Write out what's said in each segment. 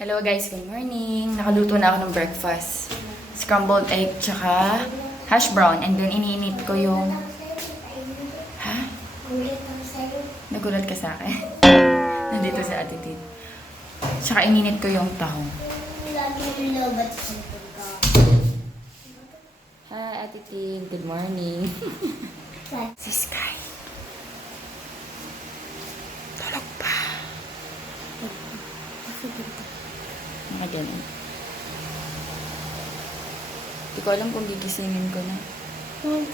Hello guys, good morning. Nakaluto na ako ng breakfast. Scrambled egg tsaka hash brown. And then iniinit ko yung... Ha? Nagulat ka sa akin? Nandito sa Ate Tin. Tsaka ininit ko yung tahong. Hi Ate Tin, good morning. Si Sky. Tulog pa. Mga ganun. Hindi ko alam kung gigisingin ko na. Hmm?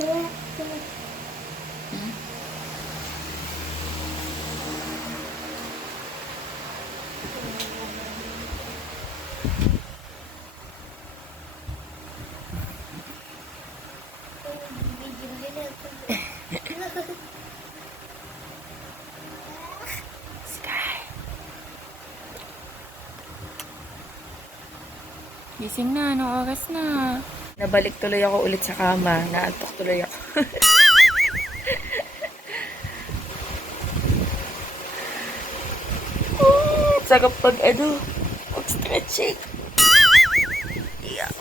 Gising na, anong oras na? Nabalik tuloy ako ulit sa kama. Naantok tuloy ako. Sarap pag pag-stretching. Yeah.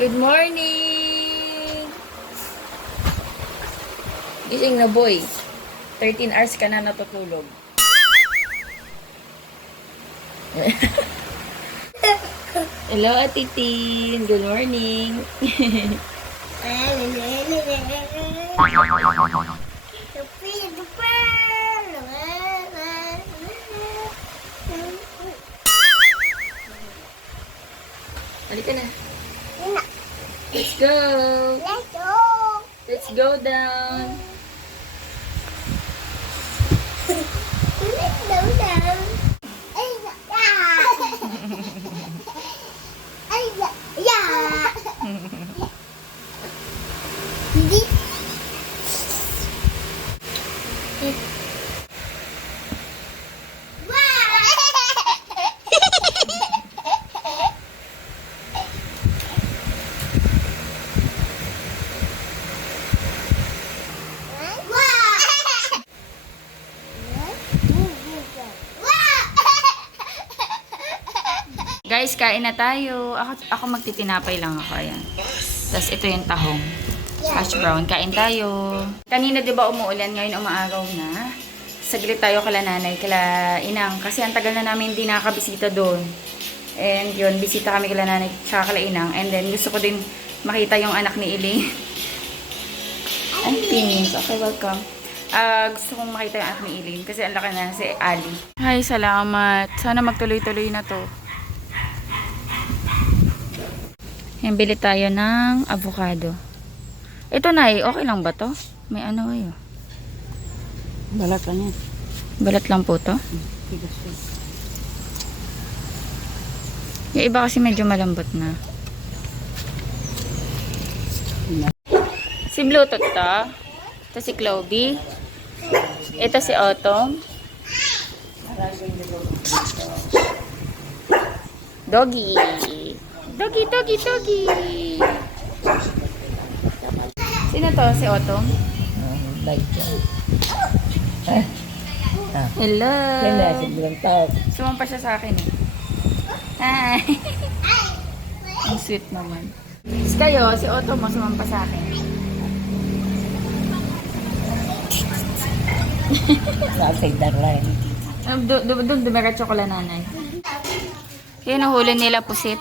Good morning! Gising na boy. 13 hours ka na natutulog. Hello, Ate Tin. Good morning. Halika na. Let's go. Let's go. Let's go down. Let's go down. Ay, yeah. Hindi. Guys, kain na tayo. Ako magtitinapay lang ako. Ayan. Tapos ito yung tahong. Hash brown. Kain tayo. Kanina diba umuulan, ngayon umaagaw na. Saglit tayo kala nanay, kala inang. Kasi ang tagal na namin hindi nakakabisita doon. And yun, bisita kami kala nanay, tsaka kala inang. And then gusto ko din makita yung anak ni Elaine. Ang pinis. Okay, welcome. Gusto kong makita yung anak ni Elaine kasi ang laki na si Ali. Ay, salamat. Sana magtuloy-tuloy na to. Yan, bili tayo ng avocado. Ito na okay lang ba to? May ano kayo? Balat lang yan. Balat lang po to? Tigas yan. Yung iba kasi medyo malambot na. Si Bluetooth to? Ito si Chloe. Ito si Autumn. Doggy. Doggy, doggy, doggy. Sino to? Si Autumn? Like yan. Hello. Yan na, sigurang tao. Sumampa siya sa akin eh. Hi. Ang sweet naman. Tapos kayo, si Autumn mo sumampa sa akin. Sa darlan. Doon, dumiretso ko lang nanay. Yun ang huli nila, pusit.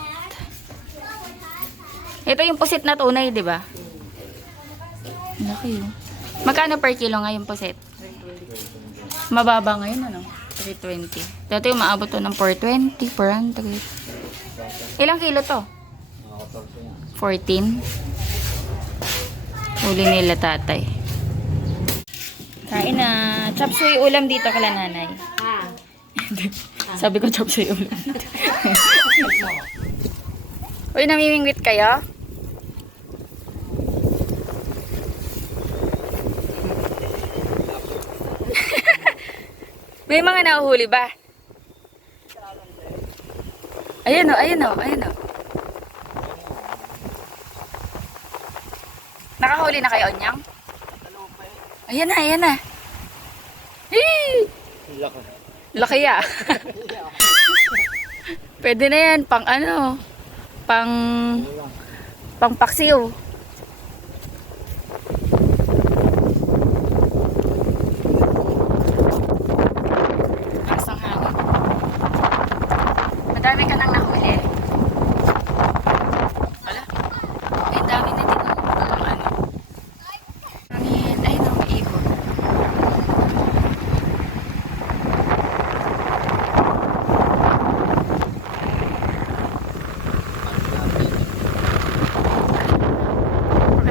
Ito yung pusit na tunay, di ba? Laki yun. Magkano per kilo ngayon pusit? Mababa ngayon, ano? 320. Dati umaabot to ng 420, 400. Ilang kilo to? 14. Huli nila tatay. Kain na. Chop suey ulam dito kala nanay. Sabi ko chop suey ulam. Uy, namimingwit kayo? May mga nahuhuli ba? Ayan o, ayan o, ayan o. Nakahuli na kayo, Onyang? Ayan na, ayan na. Hee! Laki ah. Pwede na yan, pang ano, pang paksiw. Asang hangin. Madami ka nang nahuli. Wala. Ay, dami na din. Ang ano. Hangin. Ay, nang-iikot.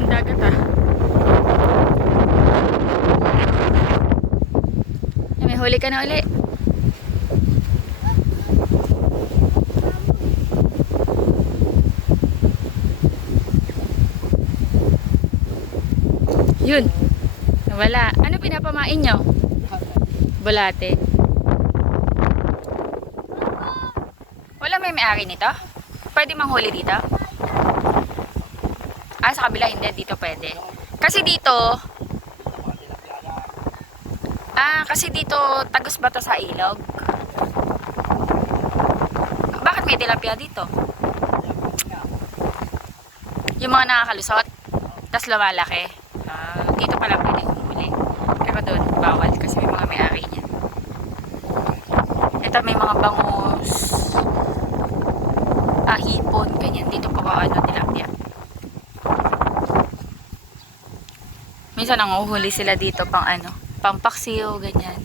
Dagat ah. May huli ka na uli. Yun. Wala. Ano pinapamain nyo? Bulate. Wala may-ari nito? Pwede manghuli dito? Ah, sa kabila hindi. Dito pwede. Kasi dito, tagos ba to sa ilog? Bakit may tilapia dito? Yung mga nakakalusot, tas lumalaki. Dito pala pwede humuli. Pero doon, bawal kasi may mga may-ari niyan. Ito may mga bangus, hipon, ganyan. Dito pa ba tilapia? Minsan nanguhuli sila dito pang ano, pang paksiw, ganyan.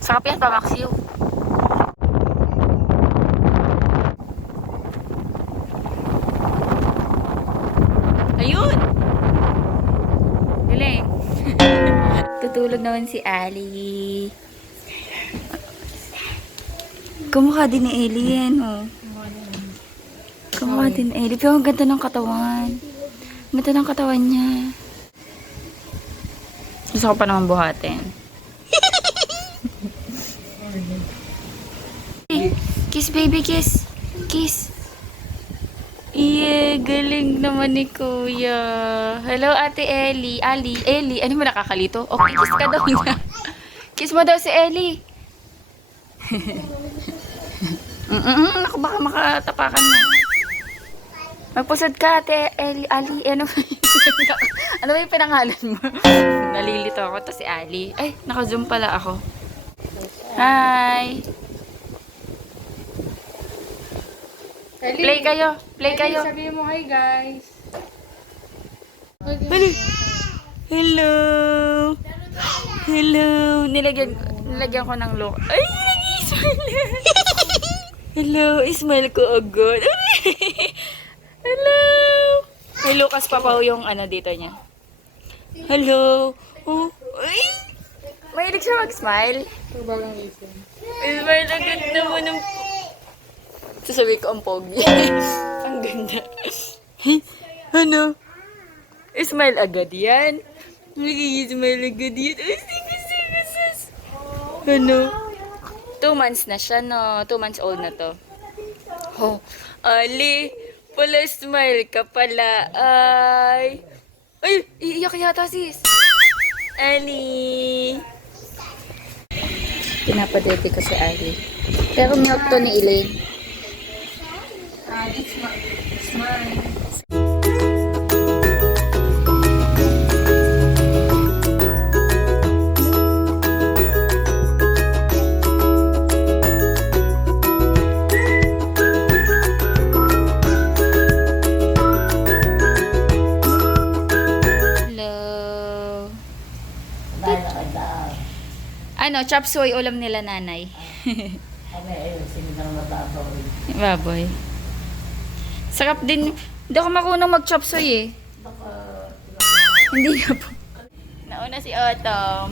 Sarap yan, pamaksiw. Ayun! Galing. Tutulog naman si Ali. Kamukha din ni Ellie yan, oh. Kamukha din ni Ellie. Pero ang ganda ng katawan. Ganda ng katawan niya. Gusto ko pa naman buhatin. Kiss baby, kiss. Kiss. Yeah, galing naman ni Kuya. Hello, Ate Ellie. Ellie. Ano mo nakakalito? Okay, kiss ka daw niya. Kiss mo daw si Ellie. Ako baka makatapakan mo. Magpusod ka, Ate Ellie. Ali, ano ano ba yung pinangalan mo? Nalilito ako. To si Ali. Ay, naka-zoom pala ako. Hi! Play kayo. Play kayo. Sabihin mo hi guys. Hello. Hello. Nilagyan ko ng look. Ay, nag-smile. Hello. Smile ko agad. Hello. May Lucas pa pa yung ano dito niya. Hello. Oh. Ay. Mahilig siya mag-smile. Bagang isip. Smile agad naman ng... Sasabi ko ang pogi. Ang ganda. Ano? Smile agad yan. Nag-i-smile agad yun. Ay, sis. Ano? 2 months na siya, no? 2 months old na to. Oh, Ali, pala smile ka pala. Ay, iiyak yata sis. Ali. Pinapadete ko si Ali. Pero milk to ni Elaine. Smile. Dahil nakadaan. Ano, chop suey ulam nila nanay. Kami ayun, sinigang mababaw. Baboy. Sarap din. Hindi ako marunong mag-chop suey eh. Hindi na po. Nauna si Autumn.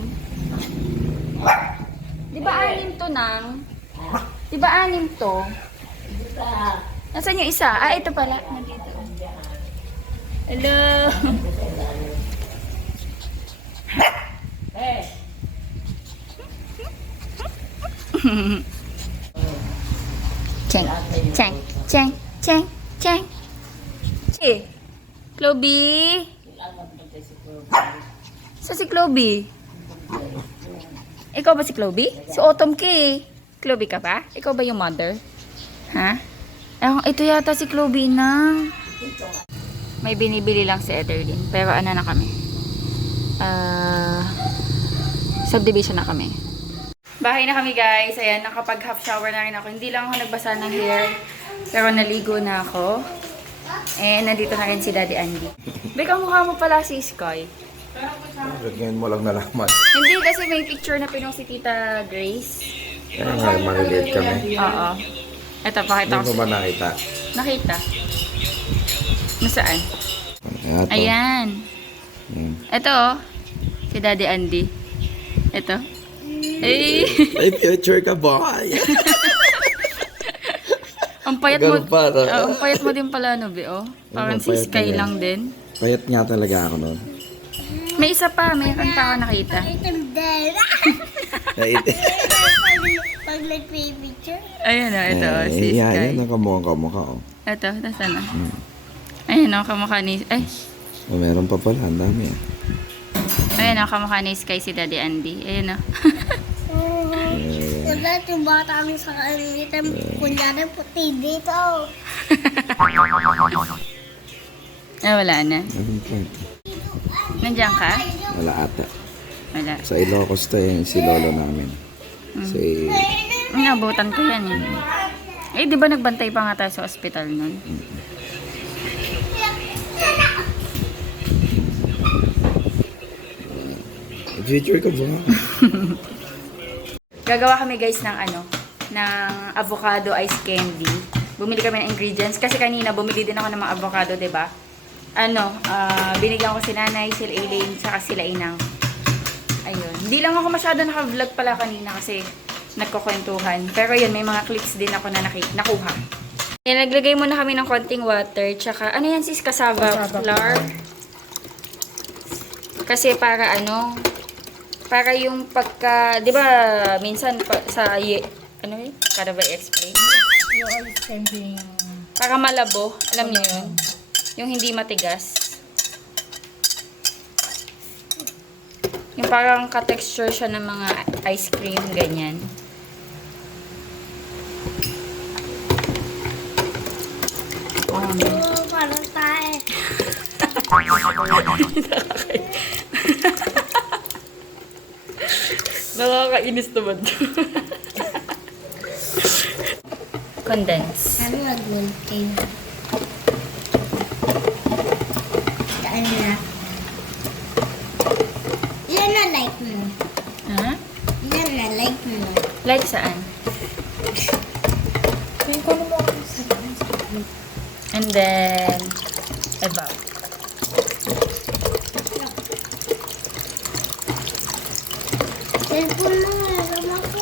Di ba 6 to nang? Di ba 6 to? Nasaan yung isa? Ah, ito pala. Nandito. Hello. Cheng, cheng, cheng, cheng, cheng. Eh, Chloe? Sa si Chloe? Ikaw ba si Chloe? Si Autumn ka eh. Chloe ka ba? Ikaw ba yung mother? Ha? Ito yata si Chloe na. May binibili lang si Ederlyn. Pero ano na kami? Subdivision na kami. Bahay na kami guys. Ayan, nakapag half shower na rin ako. Hindi lang ako nagbasa ng hair. Pero naligo na ako. And nandito na rin si Daddy Andy. Bek, ang mukha mo pala si Sky. Ngayon mo lang nalaman. Hindi kasi may picture na pinong si Tita Grace. Kaya nga, maliliit kami. Oo. Ito, pakita Hindi ko. mo ba nakita? Nakita? Nasaan? Ito. Ayan. Hmm. Ito oh. Si Daddy Andy. Ito. Ay! May future ka, boy! Ang payat mo. Ganun pa, no? Ang payat mo din pala, no, Be, oh. Parang si payat Sky na yan. lang din. Payat nga talaga ako noon. May isa pa, mayroon pa ako nakita. Item din. Pag nag-picture. Ayan oh, ito oh, si Yan, Sky. yan ang kamukha oh. Ito, nasaan na? Ayan oh, kamukha ni... Ay! Oh, meron pa pala, ang dami ah. Ayan oh, kamukha ni Sky si Daddy Andy. Ayan oh. Wala, yung bata kami sa kanilita. Kunyari puti dito. Wala na. Meron pa. Nandiyan ka? Wala ata. Wala. Sa Ilocos to yung si lolo namin. Si... Nabutan ko yan eh. Eh, di ba nagbantay pa nga tayo sa ospital nun? Future ka ba? Gagawa kami guys ng ng avocado ice candy. Bumili kami ng ingredients kasi kanina bumili din ako ng mga avocado, 'di ba? Binigyan ko si Nanay, si Elaine, saka sila Inang. Ayun. Hindi lang ako masyado naka-vlog pala kanina kasi nagkukwentuhan. Pero yun, may mga clips din ako na nakuha. Yan, naglagay muna kami ng konting water, tsaka ano yan sis? Cassava flour. Kasi para para yung pagka, di ba, minsan sa, ano yun? Para ba i-explain? Yung ice candy. Para malabo, alam niyo yun? Yung hindi matigas. Yung parang ka-texture siya ng mga ice cream, ganyan. Oh, parang tayo. Nakakainis naman. Condense. Ano nag-multi? Saan na? Yan na like mo. Ha? Yan na like mo. Like saan? And then, about. Cellphone mo, meron ako.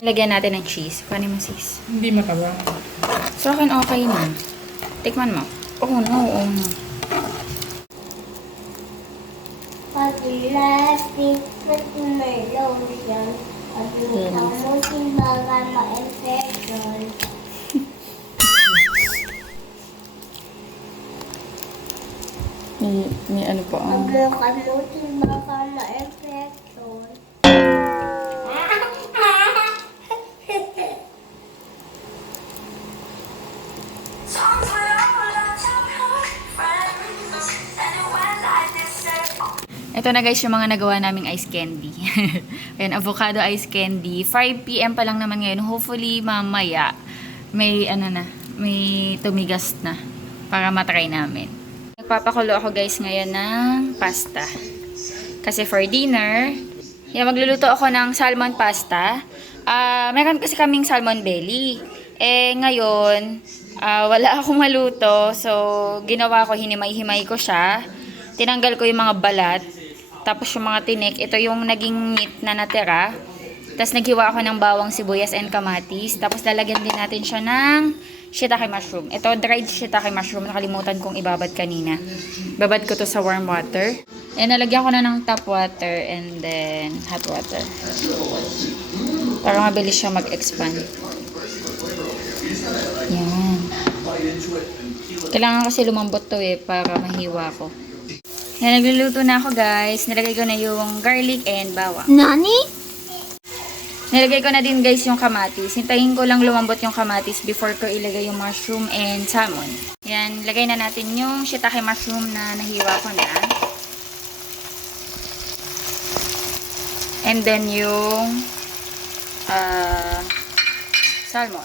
Lagyan natin ng cheese. Paano mo sis? Hindi mataba. So akin okay na. Tikman mo. Oh no, oh no. Pag-lastik, pati may lotion. Pag-lutaw mo simbaga ma-infection. May ano pa ang... Pag-lutaw mo simbaga ma-infection. Ito na guys yung mga nagawa naming ice candy. Ayan, avocado ice candy. 5 p.m. pa lang naman ngayon. Hopefully mamaya may ano na, may tumigas na para matry namin. Nagpapakulo ako guys ngayon ng pasta. Kasi for dinner, magluluto ako ng salmon pasta. Meron kasi kaming salmon belly. Ngayon, wala akong maluto. So, ginawa ko, hinimay-himay ko siya. Tinanggal ko yung mga balat. Tapos yung mga tinik, ito yung naging meat na natira. Tapos naghiwa ako ng bawang, sibuyas, and kamatis. Tapos lalagyan din natin siya ng shiitake mushroom. Ito, dried shiitake mushroom. Nakalimutan kong ibabad kanina. Babad ko to sa warm water. Nalagyan ko na ng tap water and then hot water. Para mabilis siya mag-expand. Yan. Kailangan kasi lumambot to para mahiwa ko. Nagluluto na ako guys. Nilagay ko na yung garlic and bawang. Nani? Nilagay ko na din guys yung kamatis. Hintayin ko lang lumambot yung kamatis before ko ilagay yung mushroom and salmon. Yan, lagay na natin yung shiitake mushroom na nahiwa ko na. And then yung salmon.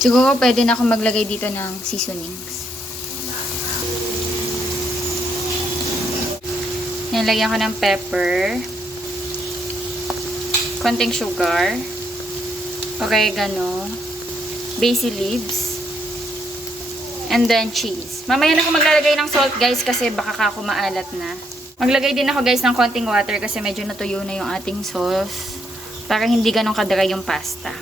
Siguro pwede na ako maglagay dito ng seasonings. Nilagyan ko ng pepper, konting sugar, oregano, basil leaves, and then cheese. Mamaya na ako maglalagay ng salt guys kasi baka ako maalat na. Maglagay din ako guys ng konting water kasi medyo natuyo na yung ating sauce para hindi ganun kadry yung pasta.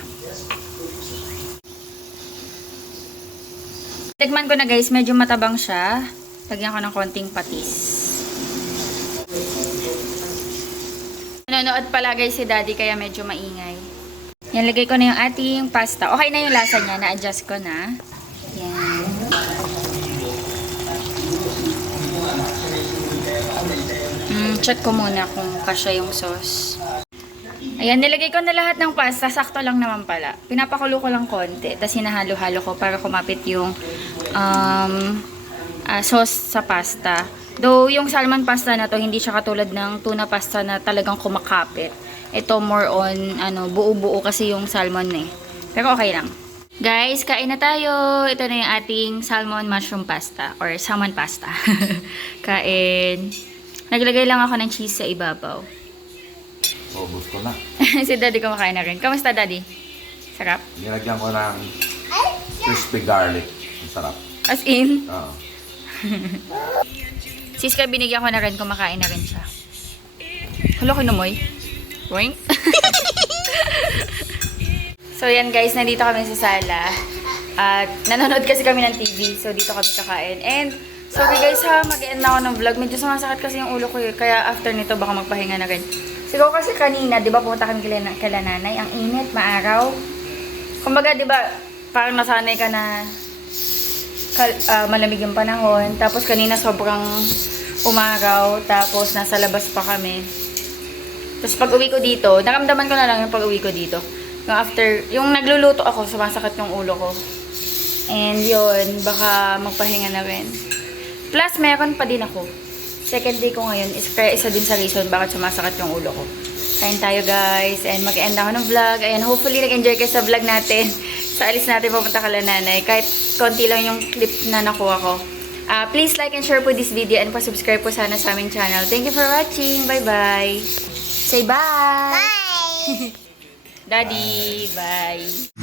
Tikman ko na guys, medyo matabang siya. Lagyan ko ng konting patis. Nanonood pala guys si daddy kaya medyo maingay. Yan, lagay ko na yung ating pasta. Okay na yung lasa niya, na-adjust ko na. Yan. Check ko muna kung kasya yung sauce. Ayan, nilagay ko na lahat ng pasta. Sakto lang naman pala. Pinapakulo ko lang konti. Tapos hinahalo-halo ko para kumapit yung sauce sa pasta. Though, yung salmon pasta na to, hindi siya katulad ng tuna pasta na talagang kumakapit. Ito more on, buo-buo kasi yung salmon Pero okay lang. Guys, kain na tayo. Ito na yung ating salmon mushroom pasta or salmon pasta. Kain. Naglagay lang ako ng cheese sa ibabaw. Ubus ko na. Si daddy kumakain na rin. Kamusta daddy? Sarap? Nilagyan ko ng crispy garlic. Ang sarap. As in? Oo. Siska, binigyan ko na rin. Kumakain na rin siya. Hala ko namoy. Boing. So yan guys, nandito kami sa sala. At nanonood kasi kami ng TV. So dito kami kakain. And sorry guys ha, mag-end na ako ng vlog. Medyo sumasakit kasi yung ulo ko Kaya after nito baka magpahinga na rin. Siguro kasi kanina, di ba pumunta kami kila nanay, ang init, maaraw. Kumbaga, di ba, parang nasanay ka na malamig yung panahon. Tapos kanina sobrang umaraw, tapos nasa labas pa kami. Tapos pag uwi ko dito, naramdaman ko na lang yung pag uwi ko dito. Yung nagluluto ako, sumasakit yung ulo ko. And yun, baka magpahinga na rin. Plus, meron pa din ako. Second day ko ngayon is kaya isa din sa reason bakit sumasakit yung ulo ko. Kain tayo guys and mag-end ako ng vlog. Ayan, hopefully nag-enjoy kayo sa vlog natin. Sa alis natin pupunta kala nanay. Kahit konti lang yung clip na nakuha ko. Please like and share po this video and pa-subscribe po sana sa aming channel. Thank you for watching. Bye-bye. Say bye. Bye! Daddy, bye.